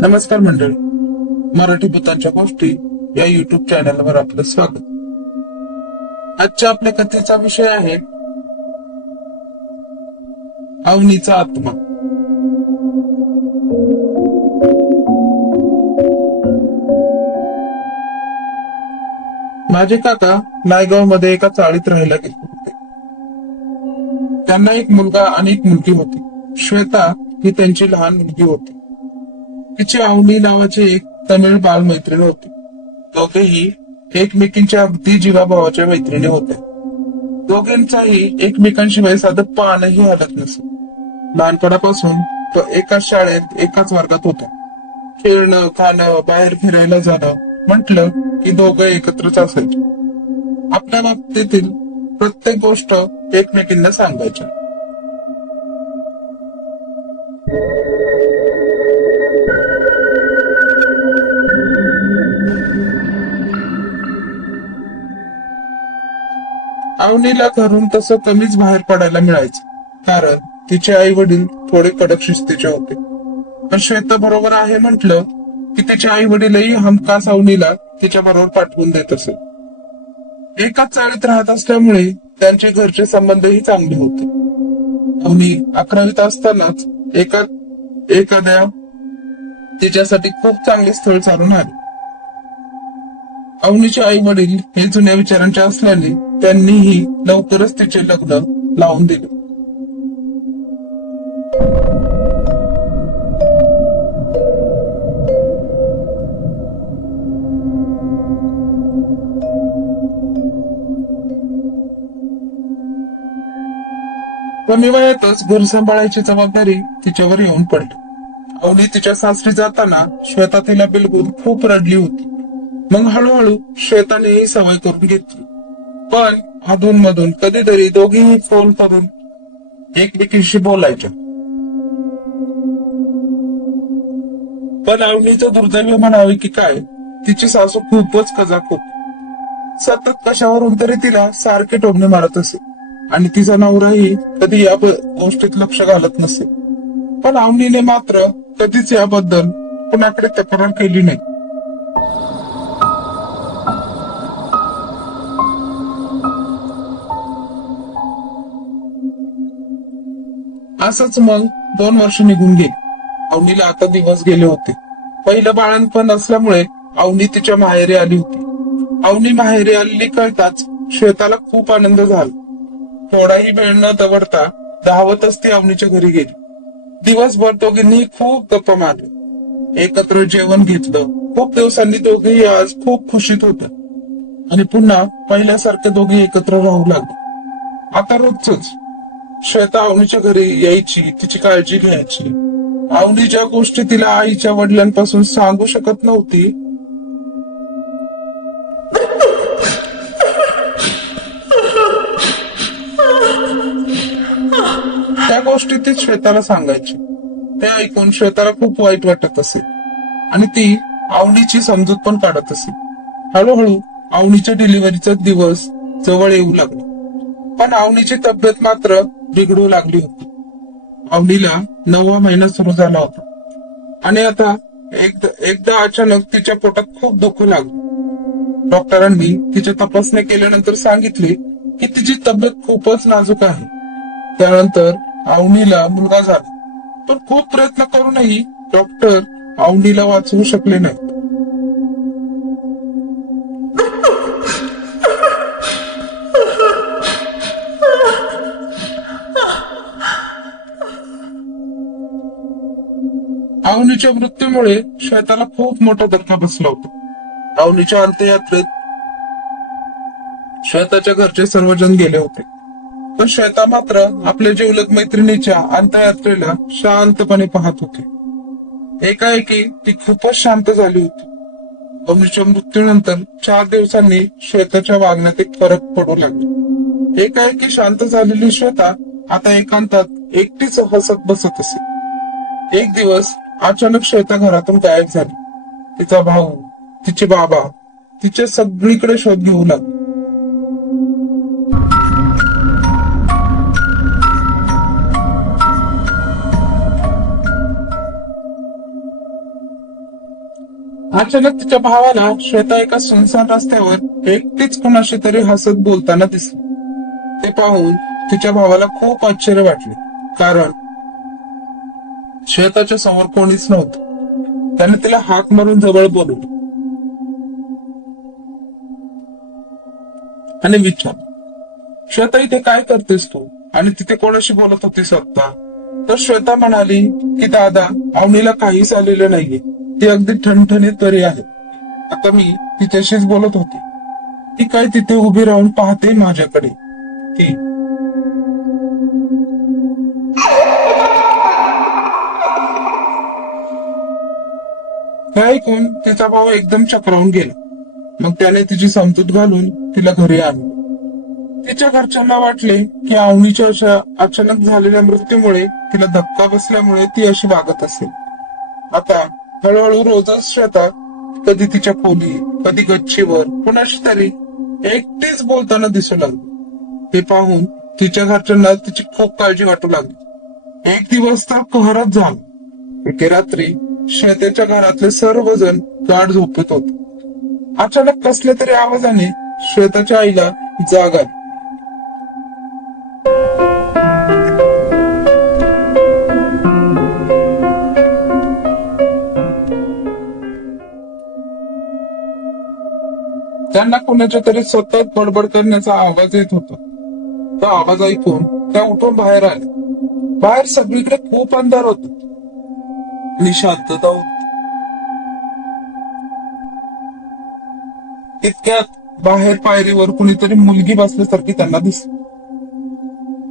नमस्कार मंडळी, मराठी भूतांच्या गोष्टी या युट्यूब चॅनलवर आपलं स्वागत. आजच्या आपल्या कथेचा विषय आहे अवनीचा आत्मा. माझे काका नायगाव मध्ये एका चाळीत राहायला गेले होते. त्यांना एक मुलगा आणि एक मुलगी होती. श्वेता ही त्यांची लहान मुलगी होती. तिची अवनी नावाची एक तमिळ बालमैत्रीण होती. दोघेही एकमेकींच्या अगदी जीवाभावाच्या मैत्रिणी होत्या. दोघींचाही एकमेकांशिवाय साधं पानही हलत नसे. लहानपणापासून तो एकाच शाळेत एकाच वर्गात होता. खेळणं, खाणं, बाहेर फिरायला जाणं म्हटलं की दोघं एकत्रच असायचे. आपल्या बाबतीतील प्रत्येक गोष्ट एकमेकींना सांगायच्या. अवनीला घरून तसं कमीच बाहेर पडायला मिळायचं, कारण तिचे आई वडील थोडे कडक शिस्तीचे होते. पण श्वेता बरोबर आहे म्हटलं की तिचे आई वडीलही हमखास अवनीला तिच्या बरोबर पाठवून देत असे. एकाच चाळीत राहत असल्यामुळे त्यांचे घरचे संबंधही चांगले होते. अवनी 11वीत असतानाच एखाद्या तिच्यासाठी खूप चांगले स्थळ चालून आले. अवनीचे आई वडील हे जुन्या विचारांचे असल्याने त्यांनीही लवकरच तिचे लग्न लावून दिले. कमी वयातच घर सांभाळायची जबाबदारी तिच्यावर येऊन पडली. अवनी तिच्या सासरी जाताना श्वेता तिला बिलगून खूप रडली होती. मग हळूहळू श्वेताने ही सवय करून घेतली. पण अधून मधून कधीतरी दोघीही फोन करून एकमेकींशी बोलायच्या. पण अवनीचं दुर्दैव म्हणावे की काय, तिची सासू खूपच कजाक होती. सतत कशावरून तरी तिला सारखे टोमणे मारत असे आणि तिचा नवराही कधी या गोष्टीत लक्ष घालत नसे. पण अवनीने मात्र कधीच याबद्दल कुणाकडे तक्रार केली नाही. असंच मग 2 वर्ष निघून गेली. अवनीला आता दिवस गेले होते. पहिलं बाळणपण असल्यामुळे अवनी तिच्या माहेरी आली होती. अवनी माहेरी आलेली कळताच श्वेताला खूप आनंद झाला. थोडाही वेळ न दवडता धावतच ती अवनीच्या घरी गेली. दिवसभर दोघींनी खूप गप्पा मारल्या, एकत्र जेवण घेतलं. खूप दिवसांनी दोघेही आज खूप खुशीत होत्या आणि पुन्हा पहिल्यासारखे दोघे एकत्र राहू लागले. आता रोजच श्वेता अवनीच्या घरी यायची, तिची काळजी घ्यायची. अवनी ज्या गोष्टी तिला आईच्या वडिलांपासून सांगू शकत नव्हती त्या गोष्टी ती श्वेताला सांगायची. ते ऐकून श्वेताला खूप वाईट वाटत असे आणि ती अवनीची समजूत पण काढत असे. हळूहळू अवनीच्या डिलिव्हरीचा दिवस जवळ येऊ लागला. पण अवनीची तब्येत मात्र बिघडू लागली होती. अवनीला 9वा महिना सुरू झाला होता आणि आता एकदा अचानक तिच्या पोटात खूप दुखू लागलं. डॉक्टरांनी तिच्या तपासण्या केल्यानंतर सांगितले की तिची तब्येत खूपच नाजूक आहे. त्यानंतर अवनीला मुलगा झाला. पण खूप प्रयत्न करूनही डॉक्टर अवनीला वाचवू शकले नाही. अवनीच्या मृत्यूमुळे श्वेताला खूप मोठा धक्का बसला होता. अवनीच्या अंत्ययात्रेत श्वेताच्या घरचे सर्वजण गेले होते. पण श्वेता मात्र आपल्या जिवलग मैत्रिणीच्या अंत्ययात्रेला शांतपणे पाहत होती. एकाएकी ती खूपच शांत झाली होती. अवनीच्या मृत्यूनंतर 4 दिवसांनी श्वेताच्या वागण्यात एक फरक पडू लागला. एकाएकी शांत झालेली श्वेता आता एकांतात एकटीच हसत बसत असे. एक दिवस अचानक श्वेता घरातून गायब झाली. तिचा भाऊ, तिचे बाबा तिचे सगळीकडे शोध घेऊ लागले. अचानक तिच्या भावाला श्वेता एका सुनसान रस्त्यावर एकटीच कोणाशी तरी हसत बोलताना दिसली. ते पाहून तिच्या भावाला खूप आश्चर्य वाटले, कारण श्वेताच्या समोर कोणीच नव्हतं. त्याने तिला हाक मारून जवळ बोलवलं आणि विचारलं, श्वेता, इथे काय करतेस तू आणि तिथे कोणाशी बोलत होतीस आता? तर श्वेता म्हणाली की दादा, अवनीला काहीच आलेलं नाहीये, ती अगदी ठणठणीत बरी आहे. आता मी तिच्याशीच बोलत होती. ती काय तिथे उभी राहून पाहते माझ्याकडे. ती हे ऐकून तिचा भाऊ एकदम चक्रावून गेला. मग त्याने तिची समजूत घालून तिला घरी आणलं. तिच्या घरच्यांना वाटले की अवनीच्या अशा अचानक झालेल्या मृत्यूमुळे तिला धक्का बसल्यामुळे ती अशी वागत असेल. आता हळूहळू रोजच श्वेता कधी तिच्या खोली, कधी गच्चीवर कुणाशी तरी एकटीच बोलताना दिसू लागली. हे पाहून तिच्या घरच्यांना तिची खूप काळजी वाटू लागली. एक दिवस तर कहरच झाला. एके रात्री श्वेतेच्या घरातले सर्वजण गाढ झोपेत होते. अचानक कसल्या तरी आवाजाने श्वेताच्या आईला जाग आली. त्यांना कुणाच्या तरी सतत बडबड करण्याचा आवाज येत होता. तो आवाज ऐकून त्या उठून बाहेर आल्या. बाहेर सगळीकडे खूप अंधार होता आणि शांतता होती. इतक्यात बाहेर पायरीवर कुणीतरी मुलगी बसल्यासारखी त्यांना दिसली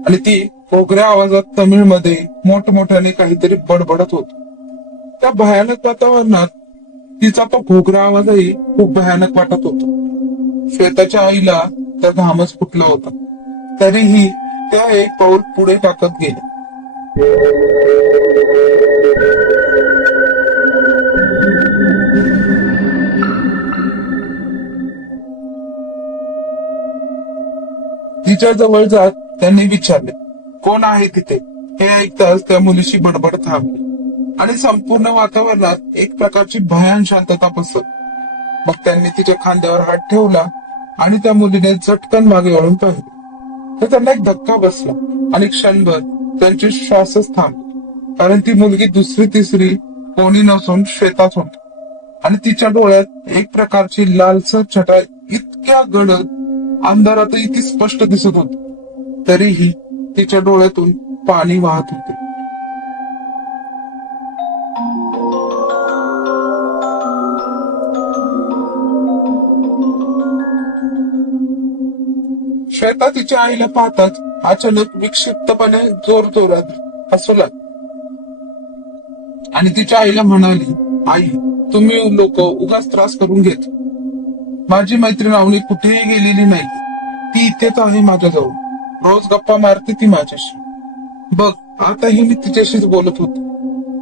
आणि ती घोगऱ्या आवाजात तमिळमध्ये मोठमोठ्याने काहीतरी बडबडत होती. त्या भयानक वातावरणात तिचा तो घोगरा आवाजही खूप भयानक वाटत होता. श्वेताच्या आईला त्या घामच फुटला होता, तरीही त्या एक पाऊल पुढे टाकत गेल्या. तिच्या जवळ जात त्यांनी विचारले, कोण आहे तिथे? हे ऐकताच त्या मुलीची बडबड थांबली आणि संपूर्ण वातावरणात एक प्रकारची भयान शांतता पसरली. मग त्यांनी तिच्या खांद्यावर हात ठेवला आणि त्या मुलीने झटकन मागे वळून पाहिले. तर त्यांना एक धक्का बसला आणि क्षणभर त्यांचे श्वासच थांबले, कारण ती मुलगी दुसरी तिसरी कोणी नसून श्वेताच होती. आणि तिच्या डोळ्यात एक प्रकारची लालसर छटा इतक्या गडद अंधारातही ती स्पष्ट दिसत होती, तरीही तिच्या डोळ्यातून पाणी वाहत होते. श्वेता तिच्या आईला पाहताच अचानक विक्षिप्तपणे जोर जोरात हसू लागली आणि तिच्या आईला म्हणाली, आई, तुम्ही लोक उगाच त्रास करून घेत. माझी मैत्रीण अवनी कुठेही गेलेली नाही, ती इथेच आहे माझ्याजवळ. रोज गप्पा मारते ती माझ्याशी. बघ, आताही मी तिच्याशीच बोलत होते.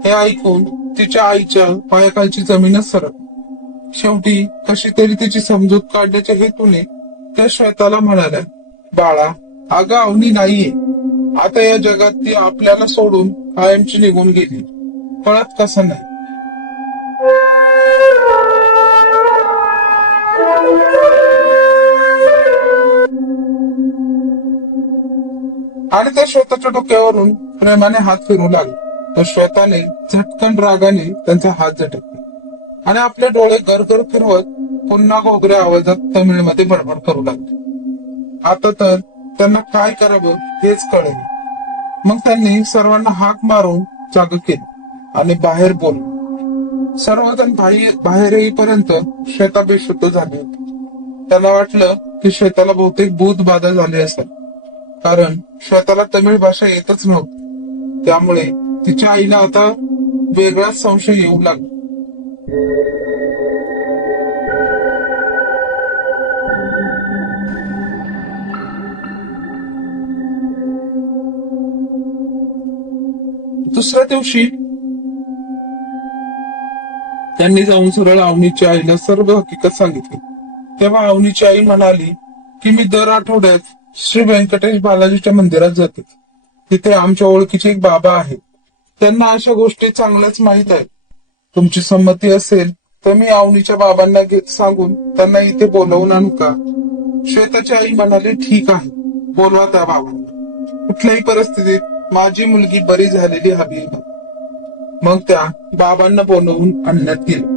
हे ऐकून तिच्या आईच्या पायाखालची जमीनच सरकली. शेवटी कशी तरी तिची समजूत काढण्याच्या हेतूने त्या श्वेताला म्हणाल्या, बाळा, अगं अवनी नाहीये. आता या जगात ती आपल्याला सोडून कायमची निघून गेली. कळत कसं नाही. आणि त्या श्वेताच्या डोक्यावरून प्रेमाने हात फिरू लागले. तर श्वेताने झटकन रागाने त्यांचा हात झटकला आणि आपले डोळे गरगर फिरवत पुन्हा घोगऱ्या आवाजात तमिळमध्ये बडबड करू लागले. आता तर त्यांना काय करावं हेच कळेल. मग त्यांनी सर्वांना हाक मारून जाग केली आणि बाहेर बोलले. सर्वजण बाहेर येईपर्यंत श्वेता बेशुद्ध झाली होती. त्यांना वाटलं की श्वेताला बहुतेक भूत बाधा झाली असेल, कारण श्वेताला तमिळ भाषा येतच नव्हती. त्यामुळे तिच्या आईला आता वेगळाच संशय येऊ लागला. दुसऱ्या दिवशी त्यांनी जाऊन सरळ अवनीच्या आईला सर्व हकीकत सांगितली. तेव्हा अवनीची आई म्हणाली की मी दर आठवड्यात श्री व्यंकटेश बालाजीच्या मंदिरात जाते. तिथे आमच्या ओळखीचे एक बाबा आहेत. त्यांना अशा गोष्टी चांगल्याच माहित आहेत. तुमची संमती असेल तर मी अवनीच्या बाबांना सांगून त्यांना इथे बोलवून आणू का? श्वेताची आई म्हणाली, ठीक आहे, बोलवा त्या बाबांना. कुठल्याही परिस्थितीत माझी मुलगी बरी झालेली हवी. मग त्या बाबांना बोलवून आणण्यात गेलं.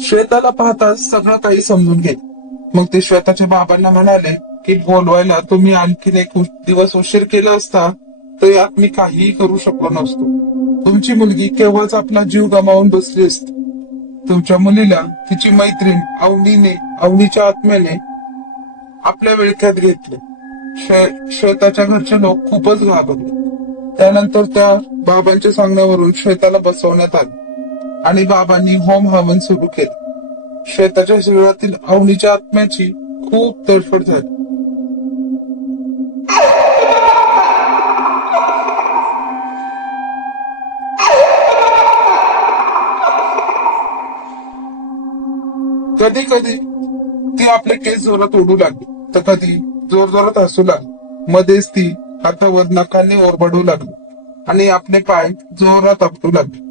श्वेताला पाहताच सगळं काही समजून घेतलं. मग ते श्वेताच्या बाबांना म्हणाले की बोलवायला तुम्ही आणखीन एक दिवस उशीर केला असता तर यात मी काहीही करू शकलो नसतो. तुमची मुलगी केव्हाच आपला जीव गमावून बसली असती. तुमच्या मुलीला तिची मैत्रीण अवनीच्या आत्म्याने आपल्या विळख्यात घेतले. श्वेताच्या घरचे लोक खूपच घाबरले. त्यानंतर त्या बाबांच्या सांगण्यावरून श्वेताला बसवण्यात आले आणि बाबांनी होम हवन सुरू केलं. श्वेताच्या शरीरातील अवनीच्या आत्म्याची खूप तडफड झाली. कधी कधी ती आपले केस जोरात ओढू लागली तर कधी जोर जोरात हसू लागली. मध्येच ती हातावर नखांनी ओरबडू लागली आणि आपले पाय जोरात आपटू लागले.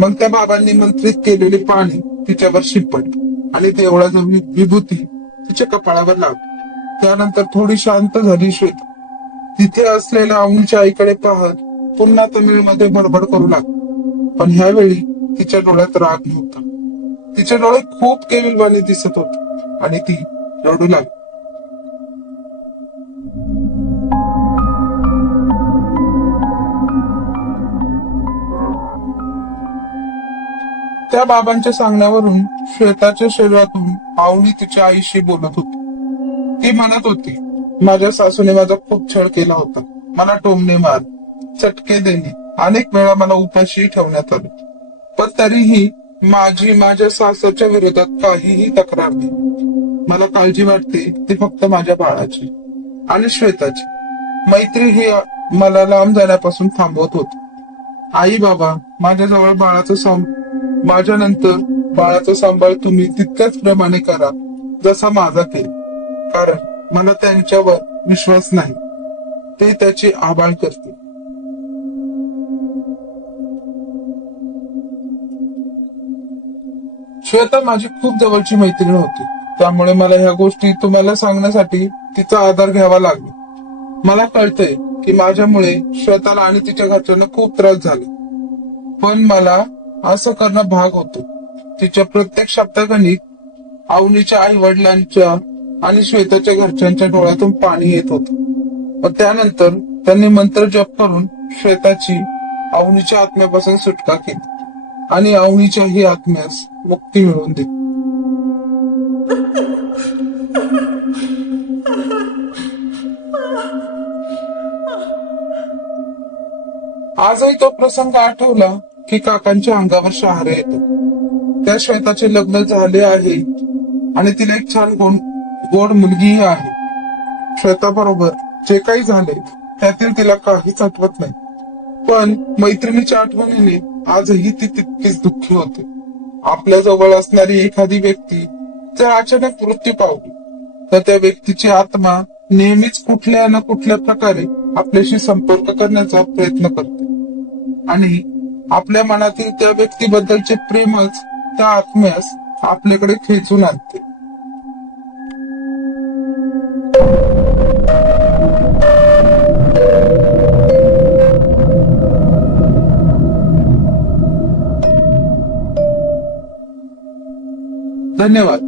मग त्या बाबांनी मंत्रित केलेले पाणी तिच्यावर शिंपडले आणि देवळाची विभूती तिच्या कपाळावर लावली. त्यानंतर थोडी शांत झाली श्वेता. तिथे असलेल्या अवनीच्या आईकडे पाहत पुन्हा तमिळमध्ये बडबड करू लागली. पण ह्यावेळी तिच्या डोळ्यात राग नव्हता. तिचे डोळे खूप केविलवाणी दिसत होते आणि ती रडू लागली. त्या बाबांच्या सांगण्यावरून श्वेताच्या शरीरातून अवनी तिच्या आईशी बोलत होती. ती म्हणत होती, माझ्या सासूने माझा खूप छळ केला होता. मला टोमणे मार, चटके देणे, अनेक वेळा मला उपाशी ठेवण्यात आले. पण तरीही माझ्या सासरच्या विरोधात काहीही तक्रार नाही. मला काळजी वाटते ती फक्त माझ्या बाळाची आणि श्वेताची. मैत्री ही मला लांब जाण्यापासून थांबवत होती. आई बाबा, माझ्याजवळ माझ्यानंतर बाळाचा सांभाळ तुम्ही तितक्याच प्रमाणे करा जसा माझा केला. कारण मला त्यांच्यावर विश्वास नाही. ते त्याची आबाळ करते. श्वेता माझी खूप जवळची मैत्रीण होती. त्यामुळे मला ह्या गोष्टी तुम्हाला सांगण्यासाठी तिचा आधार घ्यावा लागला. मला कळतंय की माझ्यामुळे श्वेताला आणि तिच्या घरच्यांना खूप त्रास झाला. पण मला असं करणं भाग होतं. तिच्या प्रत्येक शब्दागणिक अवनीच्या आई वडिलांच्या आणि श्वेताच्या घरच्यांच्या डोळ्यातून पाणी येत होतं. पण त्यानंतर त्यांनी मंत्र जप करून श्वेताची अवनीच्या आत्म्यापासून सुटका केली आणि अवनीच्याही आत्म्यास मुक्ती मिळवून दिली. आजही तो प्रसंग आठवला की काकांच्या अंगावर शहारे येतात. त्या श्वेताचे लग्न झाले आहे आणि तिला एक छान गोड मुलगीही आहे. श्वेता बरोबर जे काही झाले त्यातील तिला काहीच आठवत नाही. पण मैत्रिणीच्या आठवणीने आजही ती तितकीच दुःखी होते. आपल्या जवळ असणारी एखादी व्यक्ती जर अचानक मृत्यू पावली तर त्या व्यक्तीची आत्मा नेहमीच कुठल्या ना कुठल्या प्रकारे आपल्याशी संपर्क करण्याचा प्रयत्न करते आणि आपल्या मनातील त्या व्यक्तीबद्दलचे प्रेमच त्या आत्म्यास आपल्याकडे खेचून आणते. धन्यवाद.